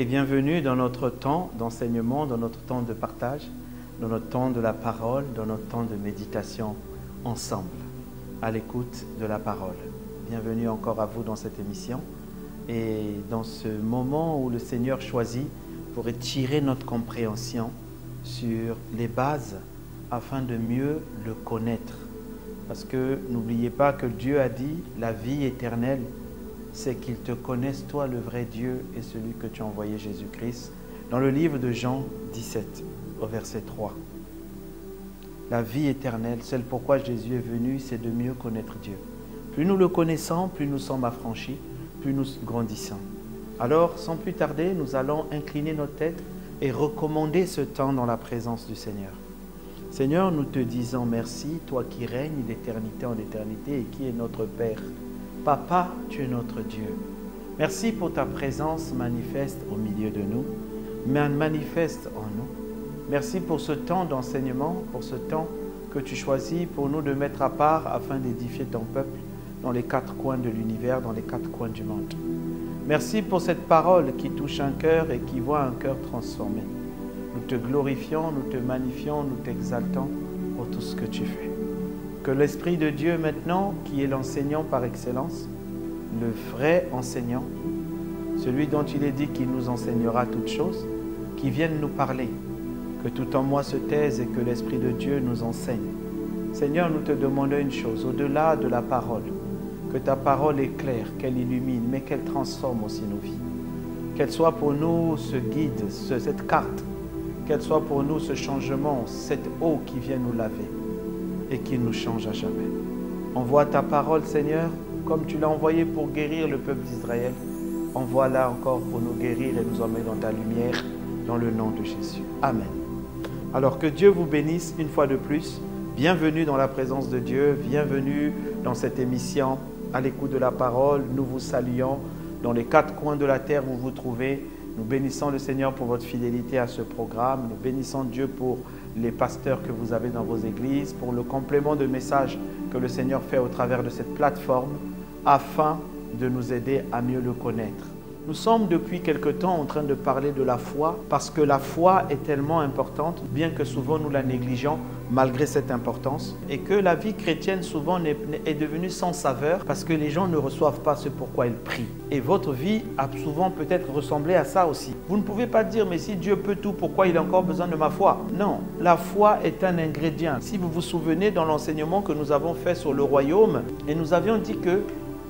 et bienvenue dans notre temps d'enseignement, dans notre temps de partage, dans notre temps de la parole, dans notre temps de méditation ensemble, à l'écoute de la parole. Bienvenue encore à vous dans cette émission et dans ce moment où le Seigneur choisit pour étirer notre compréhension sur les bases afin de mieux le connaître. Parce que n'oubliez pas que Dieu a dit, la vie éternelle, c'est qu'ils te connaissent, toi le vrai Dieu et celui que tu as envoyé, Jésus-Christ, dans le livre de Jean 17, au verset 3. La vie éternelle, c'est pourquoi Jésus est venu, c'est de mieux connaître Dieu. Plus nous le connaissons, plus nous sommes affranchis, plus nous grandissons. Alors, sans plus tarder, nous allons incliner notre tête et recommander ce temps dans la présence du Seigneur. Seigneur, nous te disons merci, toi qui règnes d'éternité en éternité et qui est notre Père. Papa, tu es notre Dieu. Merci pour ta présence manifeste au milieu de nous, manifeste en nous. Merci pour ce temps d'enseignement, pour ce temps que tu choisis pour nous de mettre à part afin d'édifier ton peuple dans les quatre coins de l'univers, dans les quatre coins du monde. Merci pour cette parole qui touche un cœur et qui voit un cœur transformé. Nous te glorifions, nous te magnifions, nous t'exaltons pour tout ce que tu fais. Que l'Esprit de Dieu maintenant, qui est l'enseignant par excellence, le vrai enseignant, celui dont il est dit qu'il nous enseignera toutes choses, qui vienne nous parler, que tout en moi se taise et que l'Esprit de Dieu nous enseigne. Seigneur, nous te demandons une chose, au-delà de la parole, que ta parole éclaire, qu'elle illumine, mais qu'elle transforme aussi nos vies. Qu'elle soit pour nous ce guide, cette carte, qu'elle soit pour nous ce changement, cette eau qui vient nous laver et qui nous change à jamais. Envoie ta parole, Seigneur, comme tu l'as envoyée pour guérir le peuple d'Israël. Envoie-la encore pour nous guérir et nous emmener dans ta lumière, dans le nom de Jésus. Amen. Alors que Dieu vous bénisse une fois de plus. Bienvenue dans la présence de Dieu. Bienvenue dans cette émission à l'écoute de la parole. Nous vous saluons dans les quatre coins de la terre où vous vous trouvez. Nous bénissons le Seigneur pour votre fidélité à ce programme. Nous bénissons Dieu pour les pasteurs que vous avez dans vos églises, pour le complément de messages que le Seigneur fait au travers de cette plateforme afin de nous aider à mieux le connaître. Nous sommes depuis quelque temps en train de parler de la foi parce que la foi est tellement importante, bien que souvent nous la négligeons malgré cette importance, et que la vie chrétienne souvent est devenue sans saveur parce que les gens ne reçoivent pas ce pourquoi ils prient. Et votre vie a souvent peut-être ressemblé à ça aussi. Vous ne pouvez pas dire, mais si Dieu peut tout, pourquoi il a encore besoin de ma foi? Non, la foi est un ingrédient. Si vous vous souvenez dans l'enseignement que nous avons fait sur le royaume, et nous avions dit que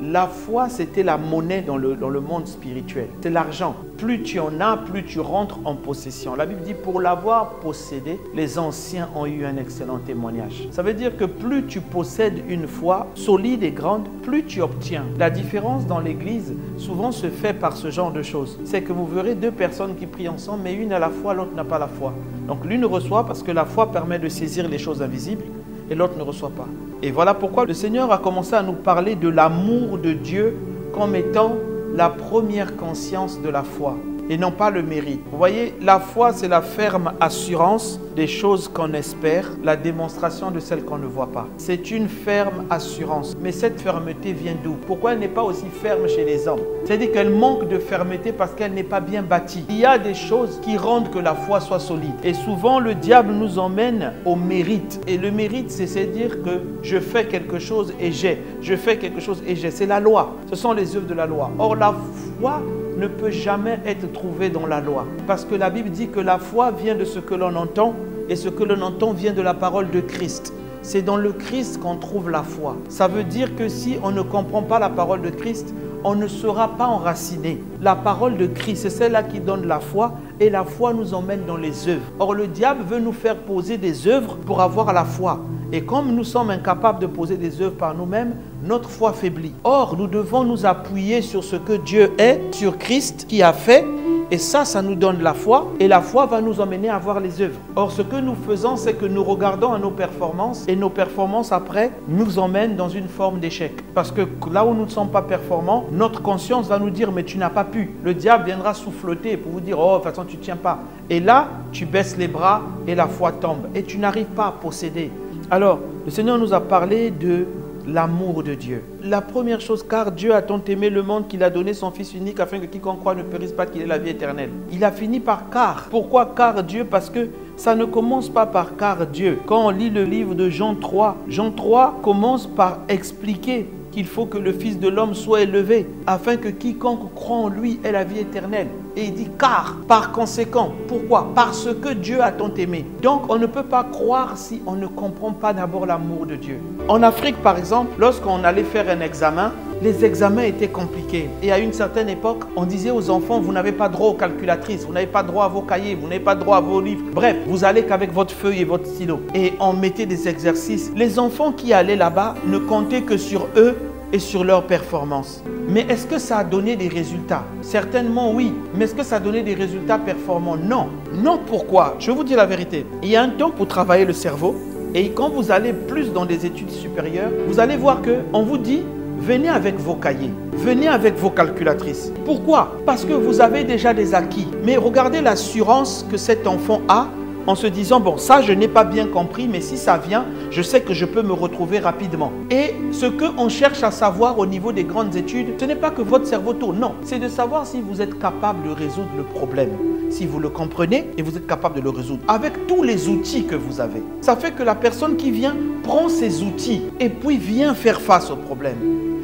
la foi, c'était la monnaie dans le monde spirituel. C'est l'argent. Plus tu en as, plus tu rentres en possession. La Bible dit, pour l'avoir possédé, les anciens ont eu un excellent témoignage. Ça veut dire que plus tu possèdes une foi solide et grande, plus tu obtiens. La différence dans l'église, souvent se fait par ce genre de choses. C'est que vous verrez deux personnes qui prient ensemble, mais une a la foi, l'autre n'a pas la foi. Donc l'une reçoit parce que la foi permet de saisir les choses invisibles, et l'autre ne reçoit pas. Et voilà pourquoi le Seigneur a commencé à nous parler de l'amour de Dieu comme étant la première conscience de la foi et non pas le mérite. Vous voyez, la foi, c'est la ferme assurance des choses qu'on espère, la démonstration de celles qu'on ne voit pas. C'est une ferme assurance. Mais cette fermeté vient d'où? Pourquoi elle n'est pas aussi ferme chez les hommes? C'est-à-dire qu'elle manque de fermeté parce qu'elle n'est pas bien bâtie. Il y a des choses qui rendent que la foi soit solide. Et souvent, le diable nous emmène au mérite. Et le mérite, c'est dire que je fais quelque chose et j'ai. Je fais quelque chose et j'ai. C'est la loi. Ce sont les œuvres de la loi. Or, la foi ne peut jamais être trouvée dans la loi. Parce que la Bible dit que la foi vient de ce que l'on entend et ce que l'on entend vient de la parole de Christ. C'est dans le Christ qu'on trouve la foi. Ça veut dire que si on ne comprend pas la parole de Christ, on ne sera pas enraciné. La parole de Christ, c'est celle-là qui donne la foi et la foi nous emmène dans les œuvres. Or, le diable veut nous faire poser des œuvres pour avoir la foi. Et comme nous sommes incapables de poser des œuvres par nous-mêmes, notre foi faiblit. Or, nous devons nous appuyer sur ce que Dieu est, sur Christ qui a fait. Et ça nous donne la foi. Et la foi va nous emmener à voir les œuvres. Or, ce que nous faisons, c'est que nous regardons à nos performances. Et nos performances, après, nous emmènent dans une forme d'échec. Parce que là où nous ne sommes pas performants, notre conscience va nous dire, mais tu n'as pas pu. Le diable viendra souffleter pour vous dire, oh, de toute façon, tu ne tiens pas. Et là, tu baisses les bras et la foi tombe. Et tu n'arrives pas à posséder. Alors, le Seigneur nous a parlé de L'amour de Dieu. La première chose, car Dieu a tant aimé le monde qu'il a donné son Fils unique afin que quiconque croit ne périsse pas, qu'il ait la vie éternelle. Il a fini par car. Pourquoi car Dieu? Parce que ça ne commence pas par car Dieu. Quand on lit le livre de Jean 3, Jean 3 commence par expliquer qu'il faut que le Fils de l'homme soit élevé afin que quiconque croit en lui ait la vie éternelle. Et il dit car, par conséquent. Pourquoi? Parce que Dieu a tant aimé. Donc on ne peut pas croire si on ne comprend pas d'abord l'amour de Dieu. En Afrique par exemple, lorsqu'on allait faire un examen, les examens étaient compliqués. Et à une certaine époque, on disait aux enfants, vous n'avez pas droit aux calculatrices, vous n'avez pas droit à vos cahiers, vous n'avez pas droit à vos livres. Bref, vous allez qu'avec votre feuille et votre stylo. Et on mettait des exercices. Les enfants qui allaient là-bas ne comptaient que sur eux et sur leur performance. Mais est-ce que ça a donné des résultats? Certainement oui. Mais est-ce que ça a donné des résultats performants? Non. Non, pourquoi? Je vais vous dire la vérité. Il y a un temps pour travailler le cerveau. Et quand vous allez plus dans des études supérieures, vous allez voir qu'on vous dit, venez avec vos cahiers, venez avec vos calculatrices. Pourquoi? Parce que vous avez déjà des acquis. Mais regardez l'assurance que cet enfant a en se disant, bon, ça je n'ai pas bien compris, mais si ça vient, je sais que je peux me retrouver rapidement. Et ce qu'on cherche à savoir au niveau des grandes études, ce n'est pas que votre cerveau tourne, non. C'est de savoir si vous êtes capable de résoudre le problème. Si vous le comprenez et vous êtes capable de le résoudre avec tous les outils que vous avez. Ça fait que la personne qui vient prend ces outils et puis vient faire face au problème.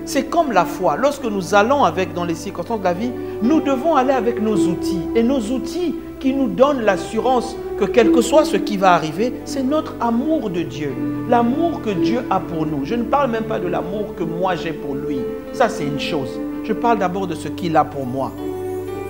C'est comme la foi. Lorsque nous allons dans les circonstances de la vie, nous devons aller avec nos outils. Et nos outils qui nous donnent l'assurance que quel que soit ce qui va arriver, c'est notre amour de Dieu. L'amour que Dieu a pour nous. Je ne parle même pas de l'amour que moi j'ai pour lui. Ça, c'est une chose. Je parle d'abord de ce qu'il a pour moi.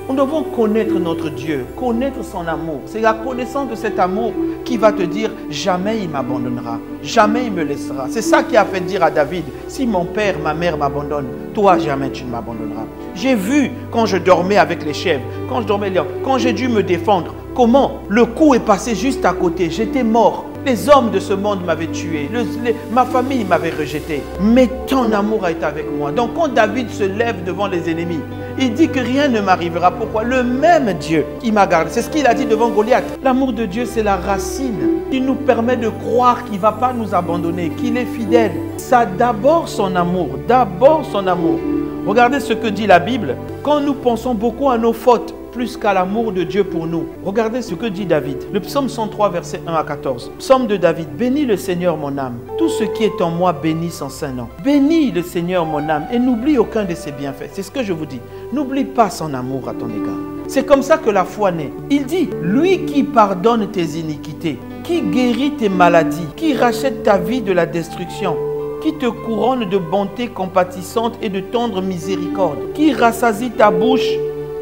Nous devons connaître notre Dieu, connaître son amour. C'est la connaissance de cet amour qui va te dire jamais il m'abandonnera, jamais il me laissera. C'est ça qui a fait dire à David, si mon père, ma mère m'abandonnent, toi jamais tu ne m'abandonneras. J'ai vu quand je dormais avec les chèvres, quand je dormais quand j'ai dû me défendre, comment le coup est passé juste à côté, j'étais mort. Les hommes de ce monde m'avaient tué, ma famille m'avait rejeté. Mais ton amour a été avec moi. Donc quand David se lève devant les ennemis, il dit que rien ne m'arrivera. Pourquoi? Le même Dieu qui m'a gardé. C'est ce qu'il a dit devant Goliath. L'amour de Dieu, c'est la racine qui nous permet de croire qu'il ne va pas nous abandonner, qu'il est fidèle. Ça a d'abord son amour, d'abord son amour. Regardez ce que dit la Bible. Quand nous pensons beaucoup à nos fautes, plus qu'à l'amour de Dieu pour nous. Regardez ce que dit David. Le psaume 103, verset 1 à 14. Psaume de David. Bénis le Seigneur mon âme. Tout ce qui est en moi bénit son saint nom. Bénis le Seigneur mon âme et n'oublie aucun de ses bienfaits. C'est ce que je vous dis. N'oublie pas son amour à ton égard. C'est comme ça que la foi naît. Il dit, lui qui pardonne tes iniquités, qui guérit tes maladies, qui rachète ta vie de la destruction, qui te couronne de bonté compatissante et de tendre miséricorde, qui rassasie ta bouche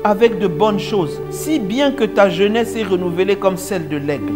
avec de bonnes choses, si bien que ta jeunesse est renouvelée comme celle de l'aigle.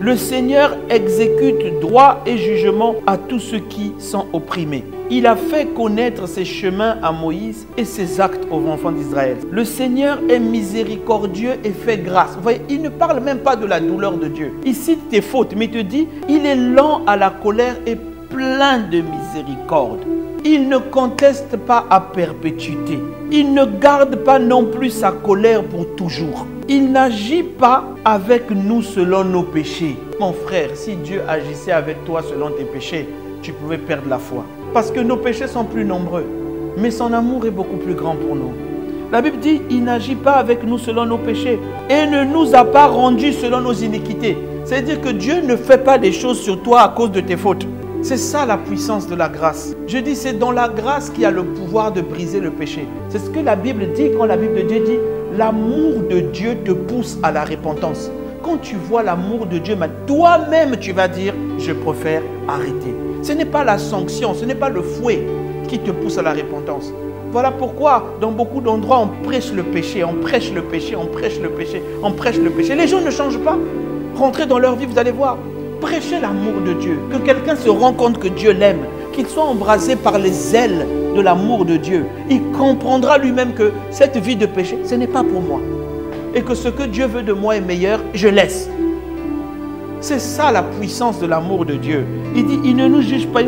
Le Seigneur exécute droit et jugement à tous ceux qui sont opprimés. Il a fait connaître ses chemins à Moïse et ses actes aux enfants d'Israël. Le Seigneur est miséricordieux et fait grâce. Vous voyez, il ne parle même pas de la douleur de Dieu. Il cite tes fautes, mais il te dit, il est lent à la colère et plein de miséricorde. Il ne conteste pas à perpétuité. Il ne garde pas non plus sa colère pour toujours. Il n'agit pas avec nous selon nos péchés. Mon frère, si Dieu agissait avec toi selon tes péchés, tu pouvais perdre la foi. Parce que nos péchés sont plus nombreux. Mais son amour est beaucoup plus grand pour nous. La Bible dit, il n'agit pas avec nous selon nos péchés et ne nous a pas rendus selon nos iniquités. C'est-à-dire que Dieu ne fait pas des choses sur toi à cause de tes fautes. C'est ça la puissance de la grâce. Je dis, c'est dans la grâce qu'il y a le pouvoir de briser le péché. C'est ce que la Bible dit quand la Bible de Dieu dit, l'amour de Dieu te pousse à la repentance. Quand tu vois l'amour de Dieu, toi-même tu vas dire, je préfère arrêter. Ce n'est pas la sanction, ce n'est pas le fouet qui te pousse à la repentance. Voilà pourquoi dans beaucoup d'endroits on prêche le péché, on prêche le péché, on prêche le péché, on prêche le péché. Les gens ne changent pas. Rentrez dans leur vie, vous allez voir. Prêchez l'amour de Dieu, que quelqu'un se rende compte que Dieu l'aime, qu'il soit embrasé par les ailes de l'amour de Dieu. Il comprendra lui-même que cette vie de péché, ce n'est pas pour moi. Et que ce que Dieu veut de moi est meilleur, je laisse. C'est ça la puissance de l'amour de Dieu. Il dit, il ne nous juge pas,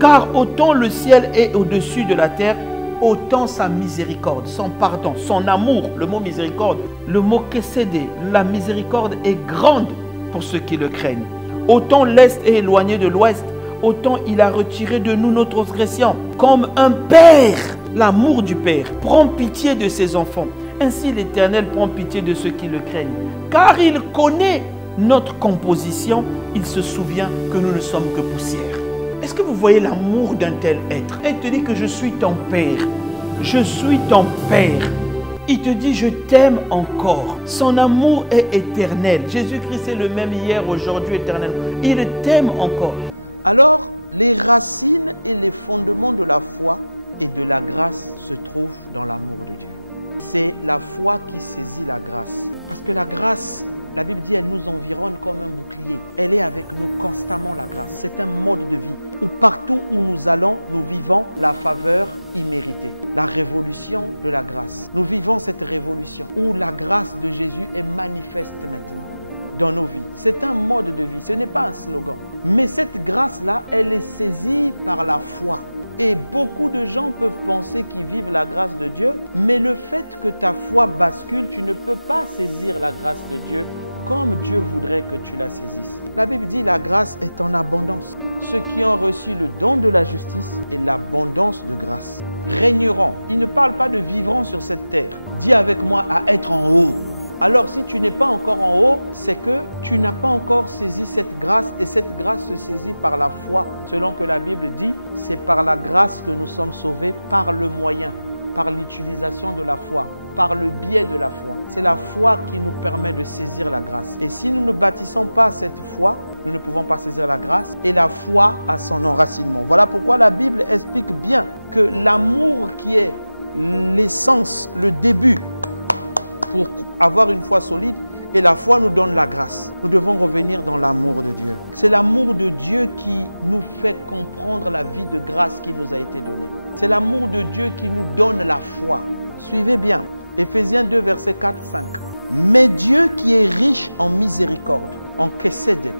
car autant le ciel est au-dessus de la terre, autant sa miséricorde, son pardon, son amour, le mot miséricorde, le mot késédé, la miséricorde est grande pour ceux qui le craignent. Autant l'Est est éloigné de l'Ouest, autant il a retiré de nous notre transgression. Comme un père, l'amour du père, prend pitié de ses enfants. Ainsi l'Éternel prend pitié de ceux qui le craignent. Car il connaît notre composition, il se souvient que nous ne sommes que poussière. Est-ce que vous voyez l'amour d'un tel être? Il te dit que je suis ton père. Je suis ton père. Il te dit je t'aime encore. Son amour est éternel. Jésus-Christ est le même hier, aujourd'hui, éternellement. Il t'aime encore. Alors, les racines et les fondements de la foi et de la grâce se trouvent dans l'amour de Dieu. C'est la foi qui saisit la grâce. Parce que la grâce, la Bible dit, elle nous environne comme un bouclier. Elle est avec nous constamment, la grâce. C'est un mode de vie où partout où nous allons, nous vivons la faveur imméritée. La révolution de la grâce. Nous vivons cette révolution où la grâce de Jésus est manifeste maintenant dans nos vies. C'est un mode de vie, ce n'est pas un slogan. Mais cette grâce-là, elle est saisie par la foi. Et beaucoup de gens peuvent penser qu'ils vivent la grâce de Dieu, mais le fait que ta foi bascule, tu ne peux pas saisir la grâce de Dieu comme Dieu voudrait que tu la saisisses. La Bible dit la grâce est en abondance. Ceux qui ont reçu le don de la justice et l'abondance de grâce régneront. Il ne parle pas de vivront sur cette terre. Dis avec moi à être en haut. Alors si tu n'es pas encore en haut, c'est que tu n'as pas encore saisi cette grâce et cette grâce se saisit par la foi. Selon que la Bible dit, c'est par la grâce que nous sommes sauvés par le moyen, par l'utilisation de la foi, par le biais de la foi. C'est la foi qui nous permet de saisir la grâce. Et si nous ne bâtissons pas cette foi, nous ne pouvons pas saisir la grâce et la foi a son enracinement. Voilà pourquoi la Bible explique bien que l'amour qui est l'essence, le début pour avoir une foi solide, et la foi nous donne la grâce. Nous devons revenir dans l'amour de Dieu. C'est l'amour de Dieu qui nous fait comprendre la vie de grâce qui nous a été donnée. C'est l'amour de Dieu qui nous donne la foi. Suivez bien. Éphésiens 2, versets 4-5. Mais Dieu qui est riche en miséricorde, en kesed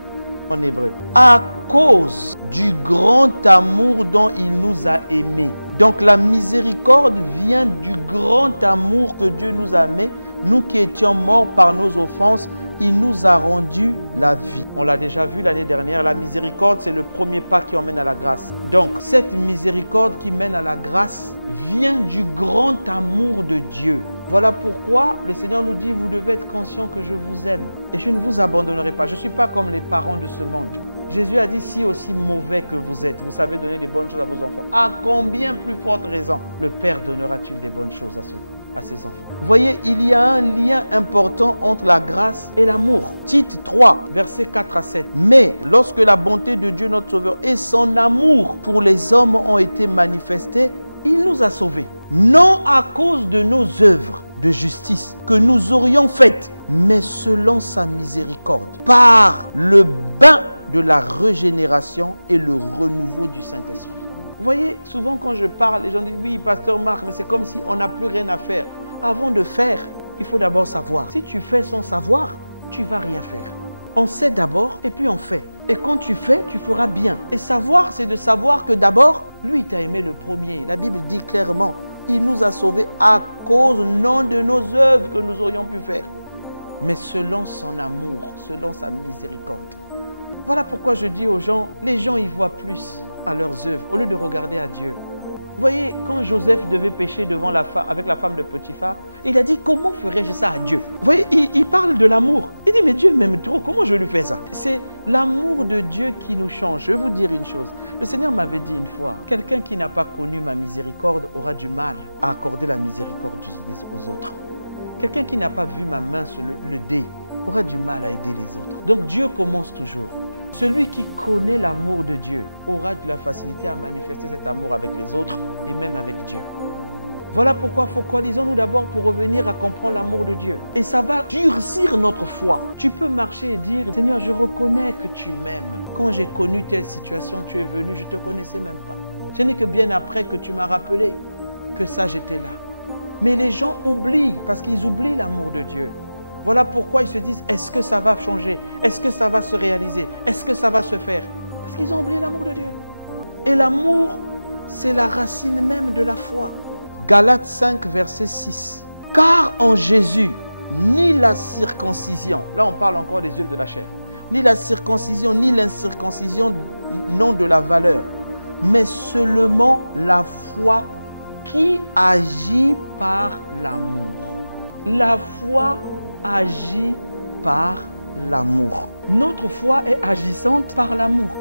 en hébreu, à cause du grand amour dont il nous a aimés. Donc la miséricorde vient du grand amour que Dieu nous a aimés. Nous qui étions morts par nos offenses, il nous a rendu la vie. On l'a déjà vu l'année dernière, la miséricorde, c'est le premier pas qui emmène à la grâce. Donc, cette miséricorde qui mène à la grâce vient du grand amour de Dieu. Voilà pourquoi le Seigneur nous dit, vous devez être conscient que je vous aime et je ne vous abandonnerai pas. Je ne suis pas comme les parents de ce monde. Jésus a dit, si aussi mauvais que vous êtes, vous savez donner des bonnes choses à vos enfants, à combien plus forte raison le Père donnera-t-il des bonnes choses à ses enfants? Vous voyez, il y a un lien important entre la grâce et l'amour. Tite 3, versets 4 à 7. Mais lorsque la bonté de Dieu notre Sauveur et son amour pour les hommes ont été manifestés, il nous a sauvés. Non à cause de nos œuvres de justice que nous aurions faites, mais selon sa miséricorde, par le bain de la régénération et le renouveau du Saint-Esprit. Vous voyez, souvent quand je parle, les gens disent, oui, pasteur Marc, mais c'est comme si on n'a plus rien à faire. Avant de faire, il faut d'abord savoir. Si tu fais sans savoir, tu ne vas rien faire. On sait d'abord et puis on fait. Et quand tu fais, tu feras bien. Et savoir, c'est de savoir que d'abord, lui t'a aimé le premier. La Bible dit clairement, il nous a sauvés à cause non de nos œuvres que nous aurions pu faire, mais selon son amour, selon sa miséricorde. Voilà pourquoi je dis aux gens, les gens y voient plus à leurs œuvres au lieu de regarder à Dieu. Vous voyez, quand Joseph devait pécher avec la femme de Potiphar, il a dit, comment ferais-je ça à Dieu? Vous voyez, il parle de l'amour. Il dit, mais Dieu m'aime trop, comment je lui fais ça? C'est l'amour de Dieu qui nous change. Je vais vous dire une chose. Le Seigneur m'avait dit une fois, quelqu'un qui n'a pas connu ma miséricorde aura du mal à accorder la miséricorde aux autres. Quelqu'un qui n'a pas vu ma main sur le dé aura du mal à aider les autres. Donc Dieu commence toujours. Celui qui connaît l'amour de Dieu aura de la facilité à manifester cet amour avec les autres et même avec Dieu. Voilà pourquoi focalisons-nous d'abord pour revenir à comprendre l'amour de Dieu. Et ça va durcir notre foi. Tu peux marcher et dire, Seigneur, je reconnais que tu m'aimes. Quand j'ai connu telle situation, tu es venu, je ne te connaissais même pas. Ce n'est que bien après que tu m'as rappelé que ça, j'étais là. Mais les gens oublient, parce qu'ils oublient l'amour de Dieu. Voilà pourquoi ils se disent, est-ce que ça va changer? Est-ce que ça va se réaliser? Est-ce que ça va se faire? Parce qu'ils ont oublié l'amour de Dieu. Et l'amour, c'est la racine même de la foi. Galates 5, verset 6. Car en Jésus, ni la circoncision, là on parle encore des œuvres de la chair, ni la circoncision, ni l'incirconcision n'ont de la valeur, mais seulement la foi qui agit par l'amour. La foi agit par l'amour. Notre foi est agissante par l'amour.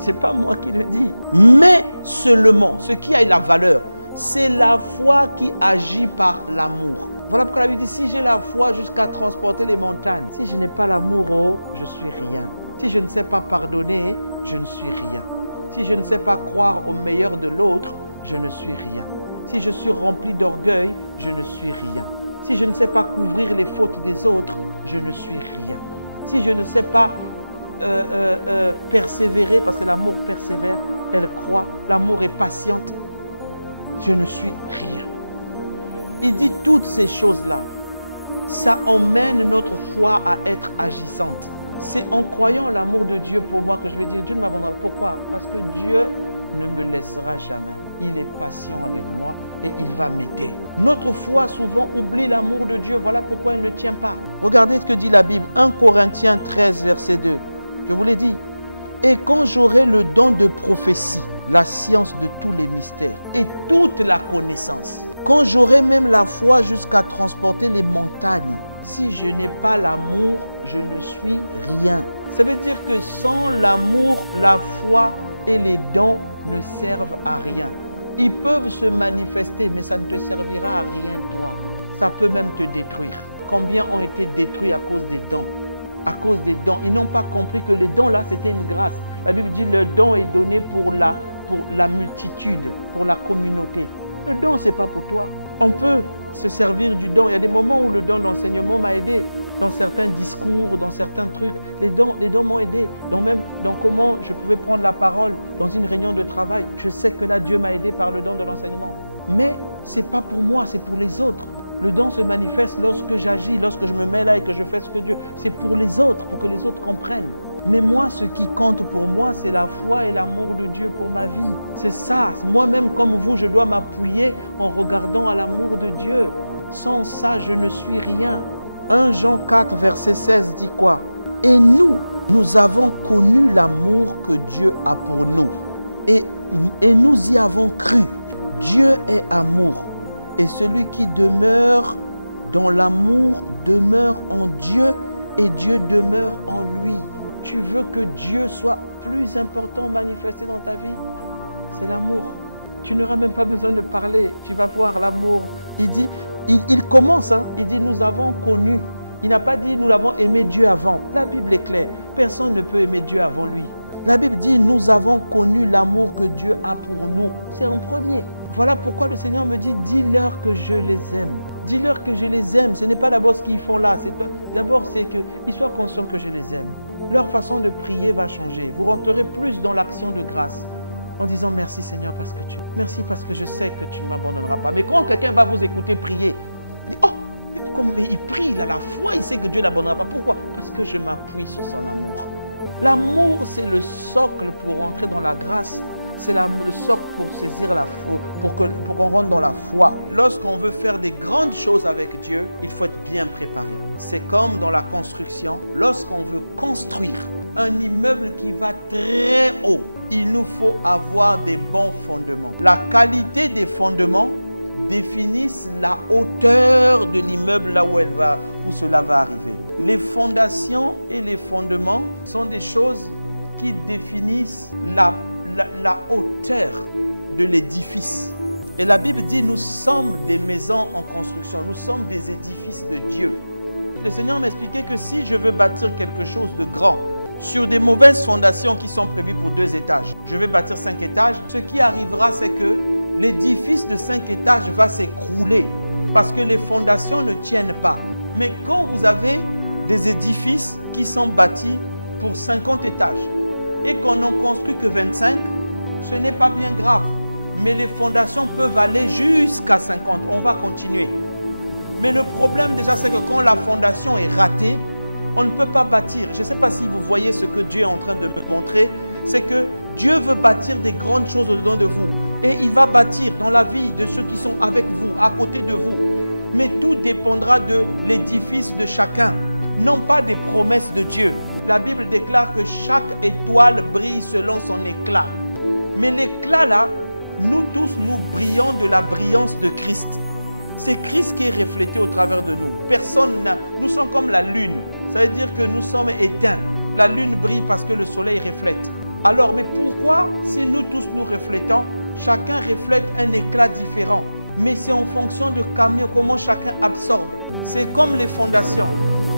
Ce n'est pas moi qui le dis. Mais seulement, ce qui a la valeur, c'est la foi qui agit par l'amour. Voilà pourquoi la Bible dit, si j'ai la foi jusqu'à transporter les montagnes, si je n'ai pas l'amour, oh, je suis rien. Si je ne sais pas pardonner, je ne suis rien. Si je ne sais pas croire au meilleur de l'autre, je ne suis rien. Si je suis rempli d'orgueil, je ne suis rien. Si je ne sais pas couvrir les fautes des autres, je ne suis rien. Si je ne sais pas persévérer, parce que l'amour persévère, elle croit, l'amour est patiente, je ne suis rien. Il dit toutes ces choses-là, ça emmène notre foi à être agissante. C'est en croyant l'amour de Dieu pour moi que je vais dire, Dieu ne m'abandonnera pas. Pourquoi? Parce que Dieu ne me laissera jamais. Il est patient avec moi et il va m'aider. Notre foi souvent oublie l'amour de Dieu. Voilà pourquoi elle ne tient pas. Regardez ce que dit la Bible. 1 Corinthiens 13, verset 2. Je vous l'ai dit. Et quand j'aurai le don de prophétie, la science de tous les mystères et toute la connaissance, quand j'aurai même la foi jusqu'à transporter les montagnes, si je n'ai pas l'amour, je ne suis rien. Ça veut dire que sans l'amour, la foi et les dons ne servent à rien. Ils peuvent se manifester, mais ça ne te servira à rien, toi. Ça peut même te détruire. Combien ont été détruits à cause des dons? À cause des dons. Ils n'ont pas compris que les dons là, c'était une grâce. La Bible dit le don est donné pour la multitude, pour la communauté. Le don, ce n'est pas pour toi. On peut se servir du don. Il y a des moments où le don d'enseignement m'a aidé. Dans certains discours, dans certains trucs. Les dons m'ont aidé. Dans comment je pouvais prendre la parole dans une réunion de travail. Je sais que là, Dieu m'a aidé par le don de l'enseignement. Mais ce n'est pas pour moi, c'est pour les autres. Le don se manifeste lorsque j'agis, lorsque je me mets là et que je fais ce que Dieu... C'est pour les autres, pour que les autres comprennent. Mais moi, ce qui compte pour moi, c'est la foi et l'amour de Dieu pour ma vie. C'est ça. Moi-même, comme vous, je dois m'appuyer en regardant à l'amour de Dieu. Sans ça, je ne suis rien. 1 Jean 4, verset 16 dit quoi? Et nous avons connu l'amour que Dieu a pour nous. Et nous y avons cru. Dieu est amour. Et celui qui demeure dans l'amour demeure en Dieu et Dieu demeure en lui. Tu veux que Dieu soit plus important manifesté dans ta vie? C'est l'amour. Tu n'auras même pas besoin de parler. Tu vas voir l'amour. Il dit, il commence, hein, il dit nous avons connu. Il n'a pas dit nous avons aimé Dieu avant. La Bible est claire. Personne ne peut aimer Dieu avant lui. La Bible dit nous avons connu l'amour que Dieu a pour nous. C'est en premier. Voilà pourquoi le Seigneur me dit, dis-leur que je les aime. Dis-leur que je les aime. Ce n'est pas d'abord ce qu'ils font là. D'abord, c'est qu'ils soient conscients que je les aime. Leur façon de prier va changer. Vous rentrerez plus dans l'action de grâce en disant merci Seigneur merci parce que je sais que tu ne m'abandonneras pas. Mais quand quelqu'un va vous écouter prier, il dit, oh, mais il prie, il a la foi, il sait que Dieu n'abandonnera pas. Pourquoi? Parce que je m'appuie sur son amour. L'amour, c'est le socle pour entrer dans la grâce. C'est le socle pour saisir la foi, pour qu'on rentre dans la foi. Lorsqu'on veut faire des grandes choses avec Dieu, il faut être bien préparé. C'est comme dans la construction. Lorsqu'on veut construire un immeuble qui va très haut, il nous faut avoir des bons fondements. La qualité des fondements définissent la hauteur de l'immeuble là où cela va arriver. Les fondations et les fondements sont des choses qui définissent la hauteur de l'édifice. Et la Bible dit, nous sommes des maisons en construction, nous sommes des édifices de Dieu. Le Seigneur m'a expliqué que si je veux bâtir quelque chose de grand, sur des mauvaises fondations qui sont prévues pour 2 étages, je vais bâtir 5 étages, ce qui arrivera, c'est que l'édifice de 5 étages va s'écrouler parce que les fondations ne tiennent pas. Mais quand vous avez des édifices qui sont bâtis pour 50 étages, et qu'on n'en construit que 25, ce n'est pas bien grave. Mais les fondations peuvent aller jusqu'à 50. On va continuer. Mais le problème déjà, c'est que quand la fondation est ratée, on ne peut pas bâtir. Je ne sais pas si vous voyez ce que Dieu est en train de me montrer. C'est que Dieu veut bâtir des grandes choses au-dedans de vous. Et il va bâtir dans la vie de ceux qui sont avec vous, à côté de vous. Mais tout dépendra de l'édifice de chacun. Non pas des promesses de Dieu. la Bible déclare que chaque étoile brille selon son éclat. Mais l'éclat là, nous tous, nous brillons de la brillance de Christ. C'est Christ qui est reflété au travers de nous. Personne n'a... Nous sommes comme la lune. Ça veut dire que nous sommes éteints. La lune brille parce que le soleil reflète. Alors, mais pourquoi, si nous tous nous reflétons, chacun reflète un éclat différent? Mais c'est en fonction de comment chacun absorbe. C'est comme les fondations.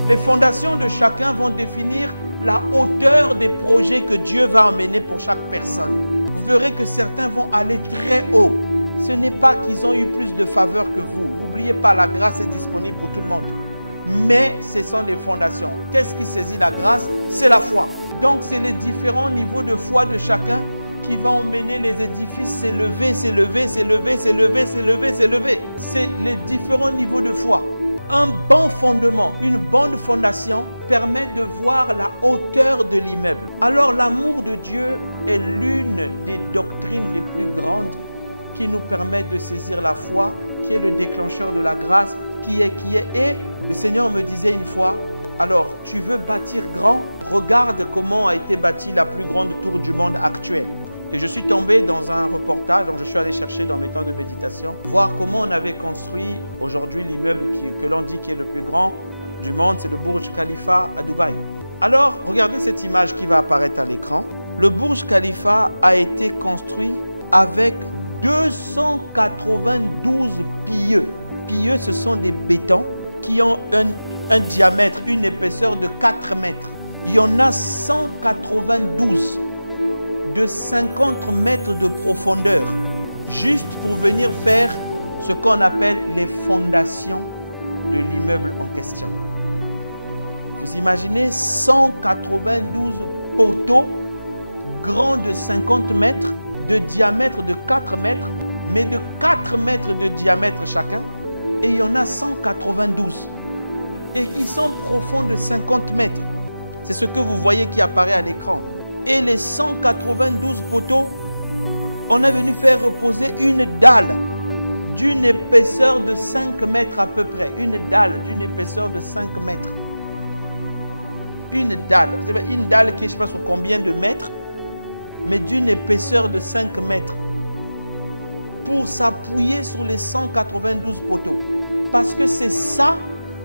Les fondations de chacun vont définir la hauteur des projets que Dieu va emmener pour chaque personne. Vous verrez que certains vont aller très haut. Ce n'est pas qu'ils ont eu plus de faveur que vous. N'oubliez pas, la grâce est disponible pour tout le monde. Mais ce sont les fondations. Qu'est-ce qui saisit la grâce? C'est la foi. Donc, c'est les différents niveaux de foi de chacun qui va emmener les édifices s'élever, s'élever, s'élever, s'élever, s'élever, s'élever. C'est les différents niveaux de foi. Un bon fondement, une bonne fondation permet de voir la hauteur de l'immeuble. Alors, l'amour de Dieu est l'une des doctrines les plus grandes qui nous permet de saisir la foi, qui est le déclencheur de la grâce, qui est. Et le Seigneur me disait une fois, alors, tu veux bâtir grand? Regarde comment a été bâtie la plus grande tour du monde actuelle. Et je suis tombé dans un reportage, donc je suis allé chercher dans mes temps de méditation, voir comment on avait construit aujourd'hui l'immeuble que l'on dit qui est le plus grand du monde, c'est le Burj Khalifa à Dubaï. Alors, regardez cette image qui va apparaître à l'écran. Le Burj Khalifa a été construit avec 292 pieux. Pieux, ce sont des bétons qui ont un diamètre, une épaisseur de 4 mètres. Il y en a 192 de 50 mètres de profondeur, juste pour venir faire ce qu'on appelle les fondations de l'immeuble en question. Vous imaginez 192 poteaux grands de 50 mètres, de diamètre de 4 mètres, mais de 4 mètres de diamètre chacun, et il y en a 192. Et ils sont profonds de 50 mètres. C'est ce que vous voyez qui apparaît à l'écran. Et les 192 poteaux, on a venu faire reposer une dalle d'une épaisseur de 5 mètres à peu près. Une dalle d'une épaisseur de 5 mètres. Une dalle qui est je ne sais pas sur combien de mètres, mais d'une épaisseur de 5 mètres. Pour s'appuyer sur les 192 poteaux. Parce que c'est ça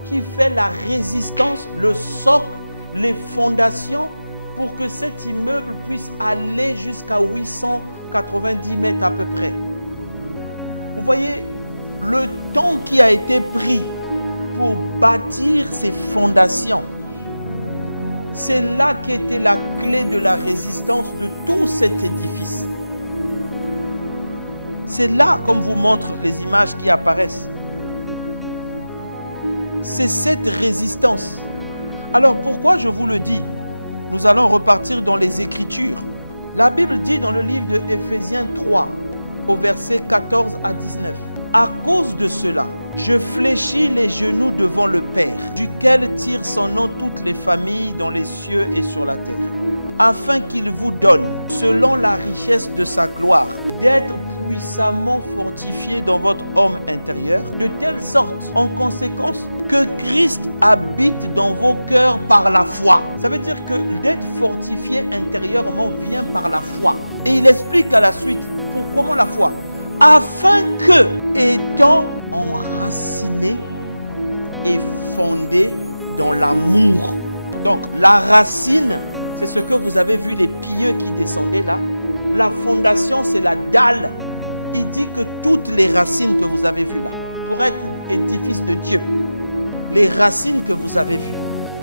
qui fait la résistance, le socle, les fondations pour que cet immeuble puisse aller jusqu'à 890 mètres à peu près. Vous voyez le temps qui a été pris pour bâtir ces fondations. C'est là qu'était la clé de la résistance de tout cet édifice. C'est là, comme vous montre les images qui apparaissent. C'est cette résistance. Alors pourquoi je vous le dis? Nous allons repartir dans les Écritures. La Bible dit dans le livre de Éphésiens 3, au verset 14 à 19. À cause de cela, je fléchis les genoux devant le Père, duquel tirent son nom toutes les familles dans les cieux et sur la terre, afin qu'il vous donne, selon la richesse de sa gloire, d'être puissamment fortifié dans votre homme intérieur, de telle sorte, en conséquence, que Christ habite dans vos cœurs par la foi. Ça veut dire que d'être fortifié intérieurement vient par la foi. Et il explique à la suite, comment la foi? Afin que, étant enraciné et fondé dans l'amour. Donc, la racine, c'est ce que vous avez vu, les pieux qui descendaient là. La fondation, c'est la dalle. Il dit que toutes les racines que vous avez vues là, pour être édifice de Dieu, les racines que vous avez vues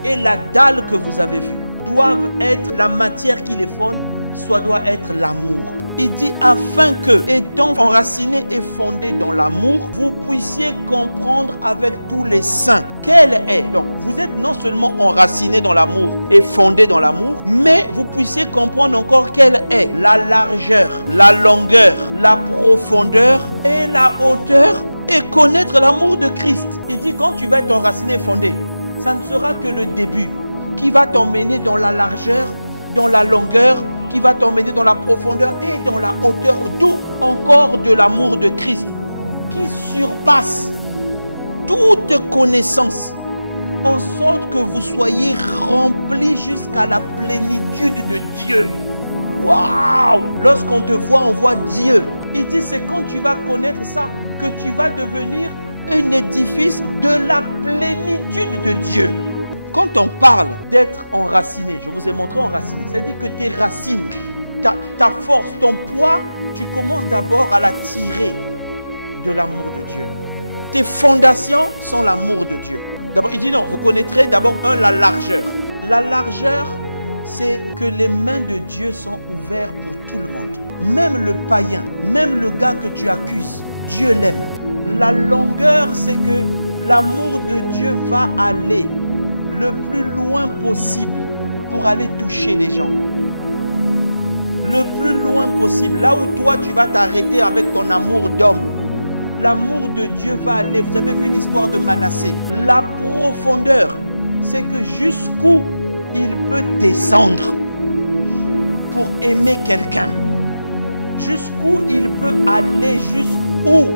et la dalle que vous avez vue doivent être la matière qui les fonde, soit doit être l'amour. Il dit afin que, étant enraciné et fondé dans l'amour, vous puissiez comprendre avec tous les saints quel est. Donc, vous êtes non seulement enraciné dans l'amour et fondé dans l'amour, mais vous puissiez comprendre encore quelle est la largeur, la longueur, la profondeur et la hauteur et connaître l'amour de Christ. Il dit quand tu vas être enraciné et fondé, ça ne sera que le début qui va t'emmener dans la largeur, dans la longueur, qui va t'emmener dans la profondeur et dans la hauteur, d'où encore de l'amour de Christ, qui surpasse toute connaissance, en sorte que vous soyez remplis jusqu'à la plénitude de Dieu. Waouh! Lorsqu'on te voit, on voit Dieu. Il dit, c'est quand tu vas connaître ça que tu vas devenir un édifice de la plénitude de Dieu. Quand on parle d'être enraciné, je vous ai montré enraciné, c'est-à-dire que tes racines, ta force, ton poids, tu commences d'abord à la tirer de l'amour de Dieu. Tes fondations sont l'amour de Dieu. D'abord, il dit non, vous connaîtrez d'abord la largeur. La largeur, c'est que les mains de Dieu sont ouvertes pour tout le monde. Même le païen, même le gars que tu accuses, Dieu l'aime. La longueur, c'est que l'amour de Dieu va aller le plus loin possible pour aller toucher les gens. Le plus loin possible. Là où toi, tu vas t'arrêter avec ton amour d'homme, l'amour de Dieu va aller. Vous avez vu l'histoire de Manassé. La profondeur, c'est que jusqu'où il peut descendre pour aimer quelqu'un. Jusqu'où il peut aller, jusqu'où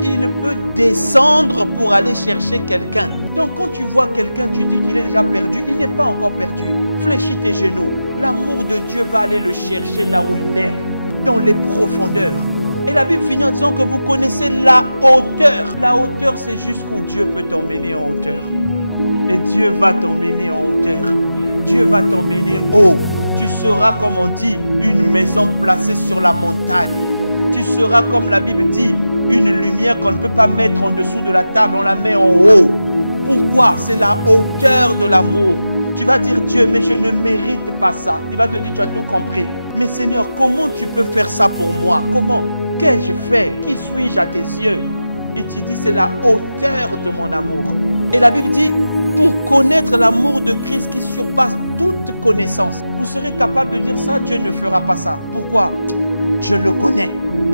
il peut descendre pour aller chercher quelqu'un. Donc quand tu vois quelqu'un, tu dis qu'il est déjà perdu. Il n'est pas encore perdu. Fléchis tes genoux. L'amour de Dieu va aller le chercher là où il est, dans les profondeurs. Et la Bible finit en disant que vous connaissez la hauteur. La hauteur, c'est jusqu'où Dieu peut t'emmener en hauteur. Et Dieu va t'emmener en hauteur. Dieu va t'emmener haut. Tu seras, comme on dit, une maison placée sur la montagne. Tu seras, comme la Bible dit, une lumière qu'on ne peut pas mettre en dessous de la table, on la met en haut. Pourquoi? C'est la hauteur de l'amour. Tu vas dire, Dieu, mais je ne mérite pas ça. Il va te dire, tu as tout compris. Mais Seigneur, comment tu peux faire ça pour moi? Comment? Qu'ai-je fait? Qui suis-je à tes yeux? Et tu dis, c'est la hauteur de mon amour. Et la Bible dit, pour connaître l'amour de Christ qui surpasse toute connaissance, vous serez capable de dire ça, Dieu ne fera pas ça. Pourquoi? Je le connais.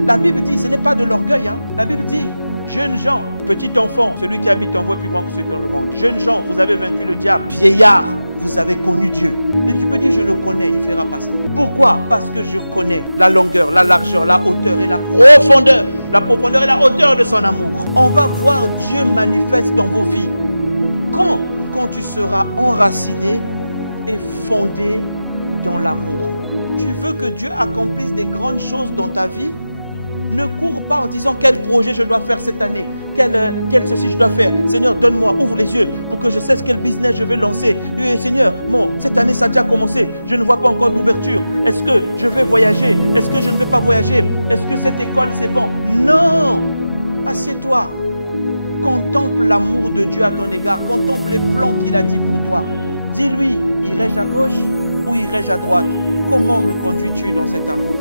La Bible dit, ce n'est pas de l'orgueil. La Bible dit, jeunes gens, petit enfant, celui qui habite en vous est plus grand que celui qui est dans le monde. Jeunes gens, vous avez vaincu le diable. Vieillard, vous avez connu Dieu. Et tu peux dire, je le connais, il ne fera pas ça. Pourquoi? Parce que je connais la longueur, la largeur, la hauteur et la profondeur. La profondeur et la hauteur de son amour. On va voir Dieu manifeste dans vos vies. Quand tu seras enraciné et fondé dans l'amour. Tu veux que Dieu accomplisse des grandes choses dans ta vie? Ne cours pas en disant quel projet je dois faire cette année, quel ceci je dois faire. Seigneur, donne-moi, ouvre les yeux pour que je sache quel business je vais lancer. Seigneur, cette année ça a déjà commencé, je ne vois pas encore d'ouverture. Est-ce que je vais voyager? Est-ce que je ne vais pas voyager? Est-ce que cette école c'est bon? Non! Assieds-toi. Contemple l'amour de Dieu à ton égard. Contemple les plans qu'il a dit pour toi. Dis-lui, irai-je à gauche ou irai-je à droite? Comment me conduis-tu dans cet amour?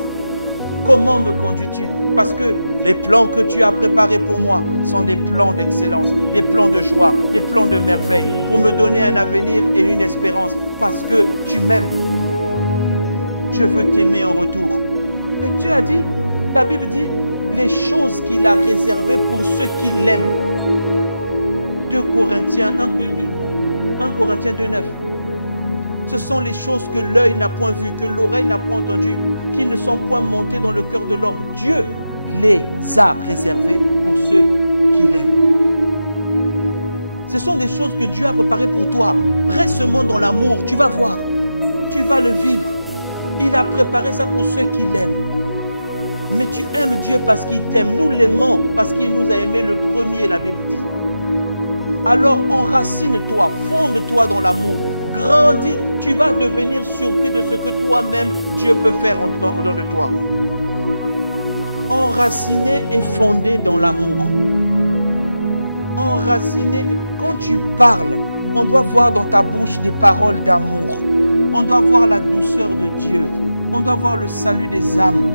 Comment me conduis-tu? Parce que les plans que tu as préparés pour moi sont des plans d'excellence, des plans de joie, des plans de merveille, pour me donner un avenir et une espérance, parce que tu m'aimes. Je veux t'aimer en retour. Et Dieu a dit, la Bible dit, les choses qu'il a réservées pour ceux qui l'aiment. 1 Corinthiens 2,9. Ce sont les choses que l'œil n'a point vues, que l'oreille n'a point entendues, qui ne sont point montées dans le cœur de l'homme. Dieu les a réservées pour ceux qui l'aiment. Ce sont des choses que Dieu a préparées pour toi. Reste seulement dans l'amour, tu vas voir. Tu vas le vivre. Il a préparé ça pour ceux qui l'aiment. Mais tu aimes Dieu parce qu'il t'aime. Nous l'aimons parce qu'il nous a aimés le premier, la Bible dit. Alors enracine-toi, fonde-toi dans l'amour. Grandis, tu vas devenir surpris de ce que toi-même Dieu peut faire en dedans de toi. Enraciné et fondé dans l'amour. Enraciné, quand tu parles, on doit voir dans ta bouche des paroles d'amour. On doit voir la douceur de Dieu. On doit voir le salut des âmes.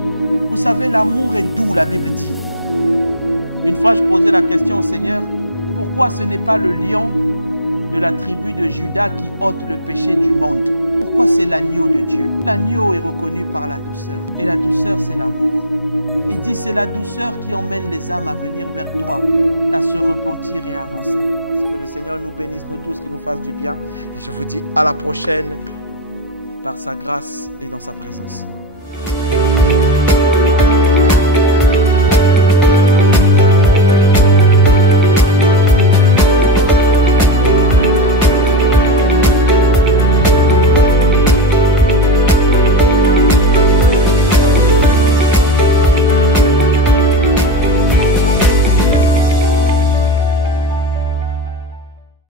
Vous savez, l'amour est doux, la Bible dit. Une fois, je posais la question au Seigneur, pourquoi ce n'est pas le lion de la tribu de Juda qui ôte le péché du monde? Pourquoi c'est l'agneau de Dieu? L'agneau est reconnu par la douceur. Et la douceur, c'est l'amour. Il dit, c'est la douceur qui emmène les âmes à venir vers toi, à se repentir et à avancer. Que le Seigneur nous bénisse, nous tous, qu'il nous fasse du bien. Et je vous dis à la prochaine, par sa grâce et dans sa présence.